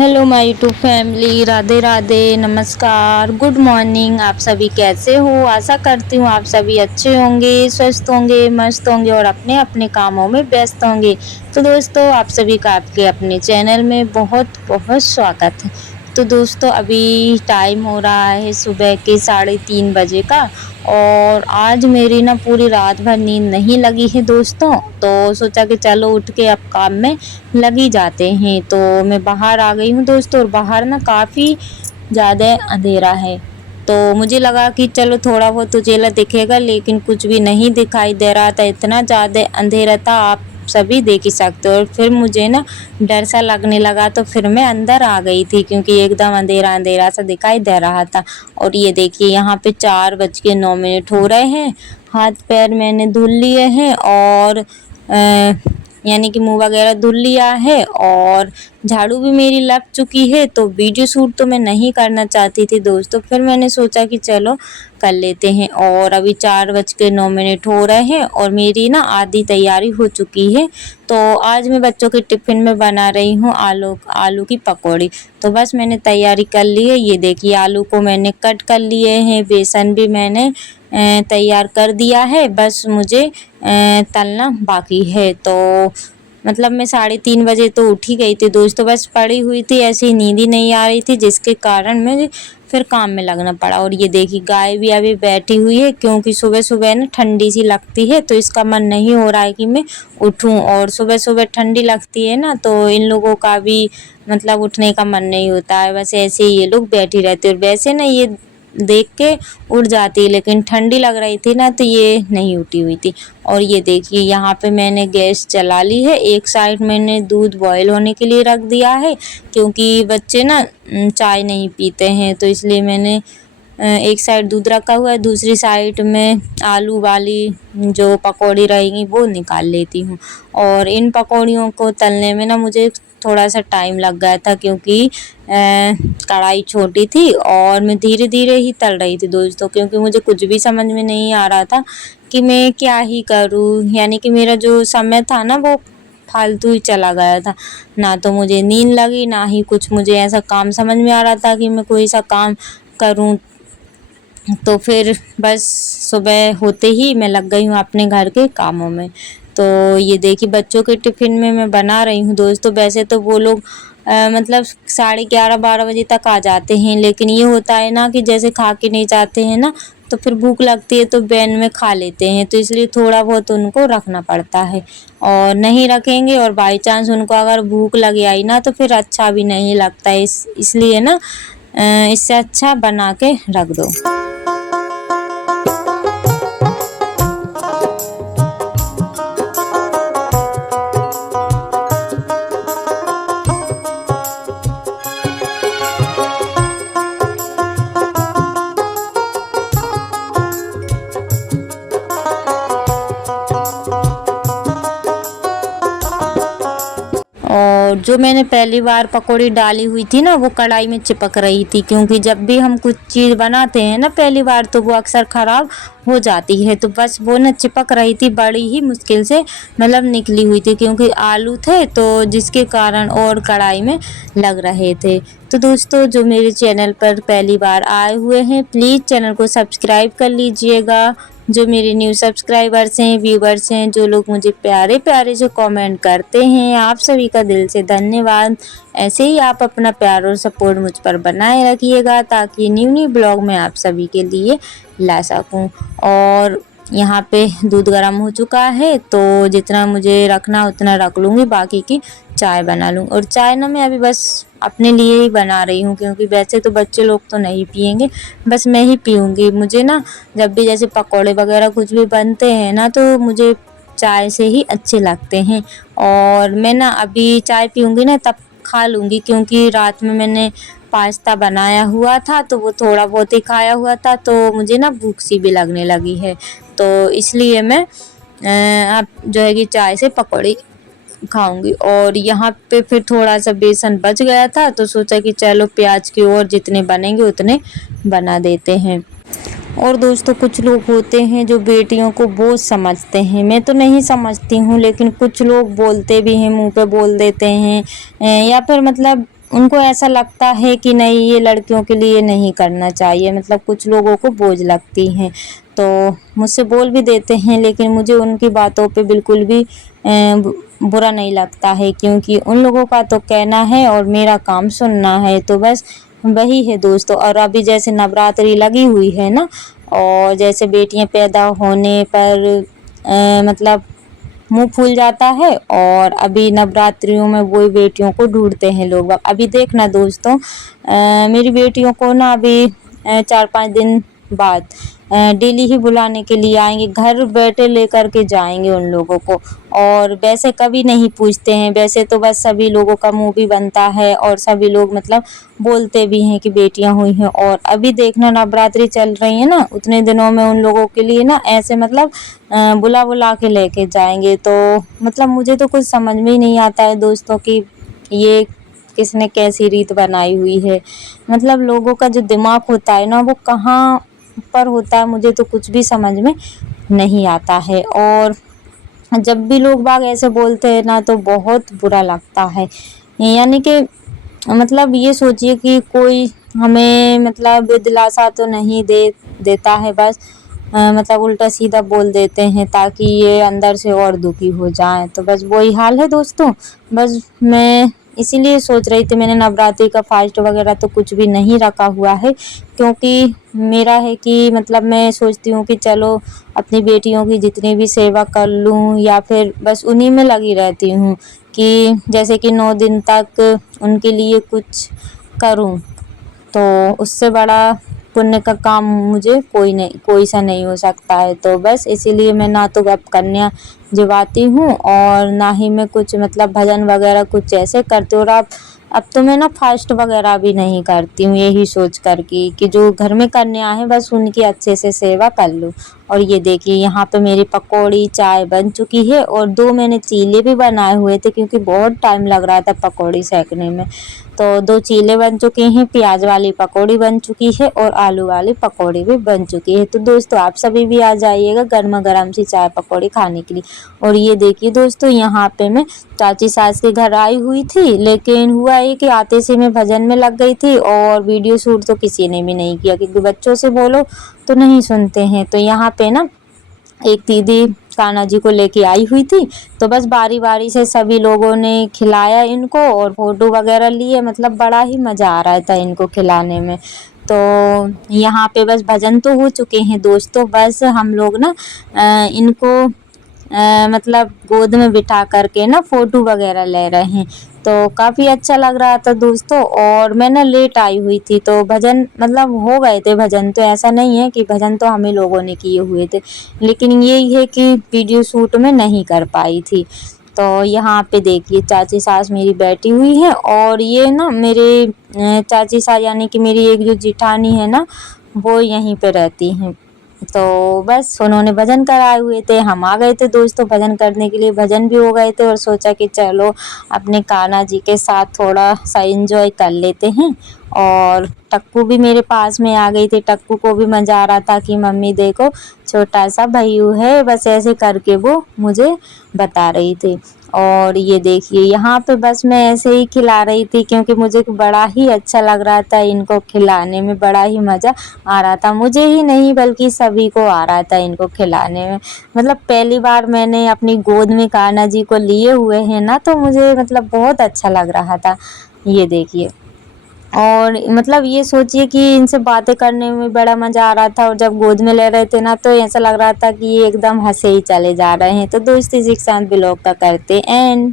Hello my YouTube family, Radhe Radhe, नमस्कार, good morning. आप सभी कैसे हो? आशा करती हूँ आप सभी अच्छे होंगे, स्वस्थ होंगे, मस्त होंगे और अपने अपने कामों में व्यस्त होंगे। तो दोस्तों, आप सभी का आपके अपने चैनल में बहुत बहुत स्वागत है। तो दोस्तों, अभी टाइम हो रहा है सुबह के 3:30 बजे का और आज मेरी ना पूरी रात भर नींद नहीं लगी है दोस्तों। तो सोचा कि चलो उठ के अब काम में लगी जाते हैं। तो मैं बाहर आ गई हूँ दोस्तों और बाहर ना काफ़ी ज़्यादा अंधेरा है। तो मुझे लगा कि चलो थोड़ा बहुत उजाला दिखेगा, लेकिन कुछ भी नहीं दिखाई दे रहा था। इतना ज़्यादा अंधेरा था, आप सभी देख ही सकते हो। और फिर मुझे ना डर सा लगने लगा, तो फिर मैं अंदर आ गई थी क्योंकि एकदम अंधेरा अंधेरा सा दिखाई दे रहा था। और ये देखिए, यहाँ पे 4:09 हो रहे हैं। हाथ पैर मैंने धुल लिए हैं और यानी कि मुँह वगैरह धुल लिया है और झाड़ू भी मेरी लग चुकी है। तो वीडियो शूट तो मैं नहीं करना चाहती थी दोस्तों, फिर मैंने सोचा कि चलो कर लेते हैं। और अभी 4:09 हो रहे हैं और मेरी ना आधी तैयारी हो चुकी है। तो आज मैं बच्चों के टिफ़िन में बना रही हूँ आलू की पकौड़ी। तो बस मैंने तैयारी कर ली है। ये देखिए, आलू को मैंने कट कर लिए हैं, बेसन भी मैंने तैयार कर दिया है, बस मुझे तलना बाकी है। तो मतलब मैं 3:30 बजे तो उठ ही गई थी दोस्तों, बस पड़ी हुई थी, ऐसी नींद ही नहीं आ रही थी, जिसके कारण मुझे फिर काम में लगना पड़ा। और ये देखिए, गाय भी अभी बैठी हुई है क्योंकि सुबह सुबह ना ठंडी सी लगती है, तो इसका मन नहीं हो रहा है कि मैं उठूं। और सुबह सुबह ठंडी लगती है ना, तो इन लोगों का भी मतलब उठने का मन नहीं होता है, बस ऐसे ही ये लोग बैठी रहते हैं। और वैसे ना ये देख के उठ जाती, लेकिन ठंडी लग रही थी ना, तो ये नहीं उठी हुई थी। और ये देखिए, यहाँ पे मैंने गैस जला ली है। एक साइड मैंने दूध बॉयल होने के लिए रख दिया है क्योंकि बच्चे ना चाय नहीं पीते हैं, तो इसलिए मैंने एक साइड दूध रखा हुआ है, दूसरी साइड में आलू वाली जो पकौड़ी रहेंगी वो निकाल लेती हूँ। और इन पकौड़ियों को तलने में ना मुझे थोड़ा सा टाइम लग गया था क्योंकि कढ़ाई छोटी थी और मैं धीरे धीरे ही तल रही थी दोस्तों, क्योंकि मुझे कुछ भी समझ में नहीं आ रहा था कि मैं क्या ही करूँ। यानी कि मेरा जो समय था ना वो फालतू ही चला गया था। ना तो मुझे नींद लगी, ना ही कुछ मुझे ऐसा काम समझ में आ रहा था कि मैं कोई सा काम करूँ। तो फिर बस सुबह होते ही मैं लग गई हूँ अपने घर के कामों में। तो ये देखिए, बच्चों के टिफ़िन में मैं बना रही हूँ दोस्तों। वैसे तो वो लोग मतलब 11:30-12 बजे तक आ जाते हैं, लेकिन ये होता है ना कि जैसे खा के नहीं जाते हैं ना, तो फिर भूख लगती है तो वैन में खा लेते हैं, तो इसलिए थोड़ा बहुत उनको रखना पड़ता है। और नहीं रखेंगे और बाई चांस उनको अगर भूख लग आई ना, तो फिर अच्छा भी नहीं लगता है। इसलिए ना इससे अच्छा बना के रख दो। और जो मैंने पहली बार पकौड़ी डाली हुई थी ना, वो कढ़ाई में चिपक रही थी, क्योंकि जब भी हम कुछ चीज़ बनाते हैं ना पहली बार, तो वो अक्सर ख़राब हो जाती है। तो बस वो ना चिपक रही थी, बड़ी ही मुश्किल से मतलब निकली हुई थी, क्योंकि आलू थे तो जिसके कारण और कढ़ाई में लग रहे थे। तो दोस्तों, जो मेरे चैनल पर पहली बार आए हुए हैं, प्लीज़ चैनल को सब्सक्राइब कर लीजिएगा। जो मेरे न्यू सब्सक्राइबर्स हैं, व्यूवर्स हैं, जो लोग मुझे प्यारे प्यारे से कमेंट करते हैं, आप सभी का दिल से धन्यवाद। ऐसे ही आप अपना प्यार और सपोर्ट मुझ पर बनाए रखिएगा, ताकि न्यू न्यू ब्लॉग मैं आप सभी के लिए ला सकूं। और यहाँ पे दूध गर्म हो चुका है, तो जितना मुझे रखना उतना रख लूँगी, बाकी की चाय बना लूँ। और चाय ना मैं अभी बस अपने लिए ही बना रही हूँ, क्योंकि वैसे तो बच्चे लोग तो नहीं पियेंगे, बस मैं ही पीऊँगी। मुझे ना जब भी जैसे पकौड़े वगैरह कुछ भी बनते हैं ना, तो मुझे चाय से ही अच्छे लगते हैं। और मैं ना अभी चाय पीऊँगी ना तब खा लूँगी, क्योंकि रात में मैंने पास्ता बनाया हुआ था, तो वो थोड़ा बहुत ही खाया हुआ था, तो मुझे ना भूख सी भी लगने लगी है। तो इसलिए मैं अब जो है कि चाय से पकौड़ी खाऊंगी। और यहाँ पे फिर थोड़ा सा बेसन बच गया था, तो सोचा कि चलो प्याज की और जितने बनेंगे उतने बना देते हैं। और दोस्तों, कुछ लोग होते हैं जो बेटियों को बोझ समझते हैं, मैं तो नहीं समझती हूँ, लेकिन कुछ लोग बोलते भी हैं, मुंह पे बोल देते हैं, या फिर मतलब उनको ऐसा लगता है कि नहीं ये लड़कियों के लिए नहीं करना चाहिए, मतलब कुछ लोगों को बोझ लगती हैं। तो मुझसे बोल भी देते हैं, लेकिन मुझे उनकी बातों पे बिल्कुल भी बुरा नहीं लगता है, क्योंकि उन लोगों का तो कहना है और मेरा काम सुनना है। तो बस वही है दोस्तों। और अभी जैसे नवरात्रि लगी हुई है ना, और जैसे बेटियां पैदा होने पर मतलब मुँह फूल जाता है, और अभी नवरात्रियों में वही बेटियों को ढूंढते हैं लोग। अभी देखना दोस्तों, मेरी बेटियों को ना अभी 4-5 दिन बाद डेली ही बुलाने के लिए आएंगे, घर बैठे लेकर के जाएंगे उन लोगों को। और वैसे कभी नहीं पूछते हैं, वैसे तो बस सभी लोगों का मुंह भी बनता है और सभी लोग मतलब बोलते भी हैं कि बेटियां हुई हैं। और अभी देखना नवरात्रि चल रही है ना, उतने दिनों में उन लोगों के लिए ना ऐसे मतलब बुला बुला के लेके जाएंगे। तो मतलब मुझे तो कुछ समझ में ही नहीं आता है दोस्तों कि ये किसने कैसी रीत बनाई हुई है। मतलब लोगों का जो दिमाग होता है ना, वो कहाँ पर होता है, मुझे तो कुछ भी समझ में नहीं आता है। और जब भी लोग बाग ऐसे बोलते हैं ना, तो बहुत बुरा लगता है। यानी कि मतलब ये सोचिए कि कोई हमें मतलब दिलासा तो नहीं देता है, बस मतलब उल्टा सीधा बोल देते हैं ताकि ये अंदर से और दुखी हो जाएं। तो बस वही हाल है दोस्तों। बस मैं इसीलिए सोच रही थी, मैंने नवरात्रि का फास्ट वगैरह तो कुछ भी नहीं रखा हुआ है, क्योंकि मेरा है कि मतलब मैं सोचती हूँ कि चलो अपनी बेटियों की जितनी भी सेवा कर लूँ, या फिर बस उन्हीं में लगी रहती हूँ कि जैसे कि 9 दिन तक उनके लिए कुछ करूँ। तो उससे बड़ा पुण्य का काम मुझे कोई सा नहीं हो सकता है। तो बस इसीलिए मैं ना तो अब कन्या जुबाती हूँ, और ना ही मैं कुछ मतलब भजन वगैरह कुछ ऐसे करती हूँ। और अब तो मैं ना फास्ट वगैरह भी नहीं करती हूँ, यही सोच कर कि जो घर में कन्या है बस उनकी अच्छे से सेवा कर लूँ। और ये देखिए यहाँ पे मेरी पकौड़ी चाय बन चुकी है, और 2 मैंने चीले भी बनाए हुए थे, क्योंकि बहुत टाइम लग रहा था पकौड़ी सेकने में। तो 2 चीले बन चुके हैं, प्याज वाली पकौड़ी बन चुकी है, और आलू वाली पकौड़ी भी बन चुकी है। तो दोस्तों आप सभी भी आ जाइएगा गर्मा गर्म सी चाय पकौड़ी खाने के लिए। और ये देखिए दोस्तों, यहाँ पे मैं चाची सास के घर आई हुई थी, लेकिन हुआ ये कि आते से मैं भजन में लग गई थी, और वीडियो शूट तो किसी ने भी नहीं किया, क्योंकि बच्चों से बोलो तो नहीं सुनते हैं। तो यहाँ पे ना एक दीदी कान्हा जी को लेके आई हुई थी, तो बस बारी बारी से सभी लोगों ने खिलाया इनको और फोटो वगैरह लिए, मतलब बड़ा ही मज़ा आ रहा था इनको खिलाने में। तो यहाँ पे बस भजन तो हो चुके हैं दोस्तों, बस हम लोग ना इनको मतलब गोद में बिठा करके ना फ़ोटो वगैरह ले रहे हैं। तो काफ़ी अच्छा लग रहा था दोस्तों। और मैं ना लेट आई हुई थी, तो भजन मतलब हो गए थे भजन, तो ऐसा नहीं है कि भजन तो हम ही लोगों ने किए हुए थे, लेकिन यही है कि वीडियो शूट में नहीं कर पाई थी। तो यहाँ पे देखिए चाची सास मेरी बैठी हुई है, और ये ना मेरे चाची सास यानी कि मेरी एक जो जिठानी है ना, वो यहीं पे रहती हैं। तो बस उन्होंने भजन कराए हुए थे, हम आ गए थे दोस्तों भजन करने के लिए, भजन भी हो गए थे, और सोचा कि चलो अपने कान्हा जी के साथ थोड़ा सा एंजॉय कर लेते हैं। और टक्कू भी मेरे पास में आ गई थी, टक्कू को भी मज़ा आ रहा था कि मम्मी देखो छोटा सा भैयू है, बस ऐसे करके वो मुझे बता रही थी। और ये देखिए यहाँ पे बस मैं ऐसे ही खिला रही थी, क्योंकि मुझे बड़ा ही अच्छा लग रहा था इनको खिलाने में, बड़ा ही मज़ा आ रहा था, मुझे ही नहीं बल्कि सभी को आ रहा था इनको खिलाने में। मतलब पहली बार मैंने अपनी गोद में कान्हा जी को लिए हुए हैं ना, तो मुझे मतलब बहुत अच्छा लग रहा था। ये देखिए, और मतलब ये सोचिए कि इनसे बातें करने में बड़ा मज़ा आ रहा था, और जब गोद में ले रहे थे ना, तो ऐसा लग रहा था कि ये एकदम हंसे ही चले जा रहे हैं। तो दोस्त इसी के साथ ब्लॉग का करते एंड।